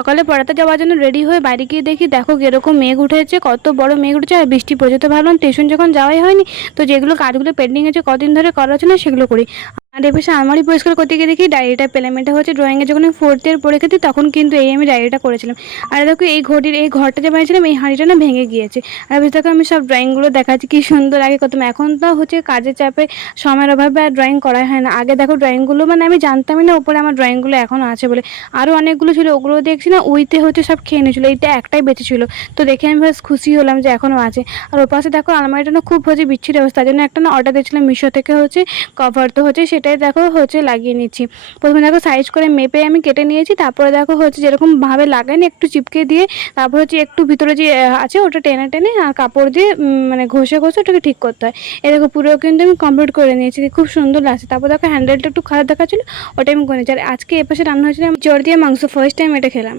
সকালে পড়াতে যাওয়ার জন্য রেডি হয়ে বাইরে গিয়ে দেখি দেখো এরকম মেঘ উঠেছে, কত বড় মেঘ উঠেছে। আর বৃষ্টি পড়েছে, তো ভাবলাম টিউশন যখন যাওয়াই হয়নি, তো যেগুলো কাজগুলো পেন্ডিং আছে কদিন ধরে করা হচ্ছে না সেগুলো করি। আর এ পাশে আলমারি পরিষ্কার করতে গিয়ে দেখি ডায়েরিটা পেলাম। এটা হচ্ছে ড্রয়িংয়ে যখন আমি 4th ইয়ার পরীক্ষা দিই তখন কিন্তু আমি ডায়েরিটা করেছিলাম। আর দেখো এই ঘরটা যে বানিয়েছিলাম এই হাঁড়িটা না ভেঙে গিয়েছে। আর বেশ দেখো আমি সব ড্রয়িংগুলো দেখাচ্ছি কি সুন্দর আগে করতাম। এখন তো হচ্ছে কাজের চাপে সময়ের অভাবে আর ড্রয়িং করা হয় না। আগে দেখো ড্রয়িংগুলো মানে আমি জানতামই না উপরে আমার ড্রয়িংগুলো এখনও আছে বলে। আরও অনেকগুলো ছিল, ওগুলো দেখছি না উইতে হচ্ছে সব খেয়ে নিয়েছিলো, এইটা একটাই বেঁচে ছিল। তো দেখে আমি বেশ খুশি হলাম যে এখনও আছে। আর ওর পাশে দেখো আলমারিটা না খুব হচ্ছে বিচ্ছিরি অবস্থা, তার জন্য একটা না অর্ডার দিয়েছিলাম মিশো থেকে হচ্ছে কভার, তো হচ্ছে সেটাই দেখো হচ্ছে লাগিয়ে নিচ্ছি। প্রথমে দেখো সাইজ করে মেপে আমি কেটে নিয়েছি, তারপরে দেখো হচ্ছে যেরকম ভাবে লাগাইনি একটু চিপকে দিয়ে, তারপর হচ্ছে একটু ভিতরে যে আছে ওটা টেনে টেনে আর কাপড় দিয়ে মানে ঘষে ঘষে ওটাকে ঠিক করতে হয়। এ দেখো পুরো কিন্তু আমি কমপ্লিট করে নিয়েছি, খুব সুন্দর লাগছে। তারপর দেখো হ্যান্ডেলটা একটু খারাপ দেখাচ্ছিলো, ওটা আমি করে নিয়েছি। আর আজকে এপাশে রান্না হয়েছিল চর দিয়ে মাংস, ফার্স্ট টাইম এটা খেলাম।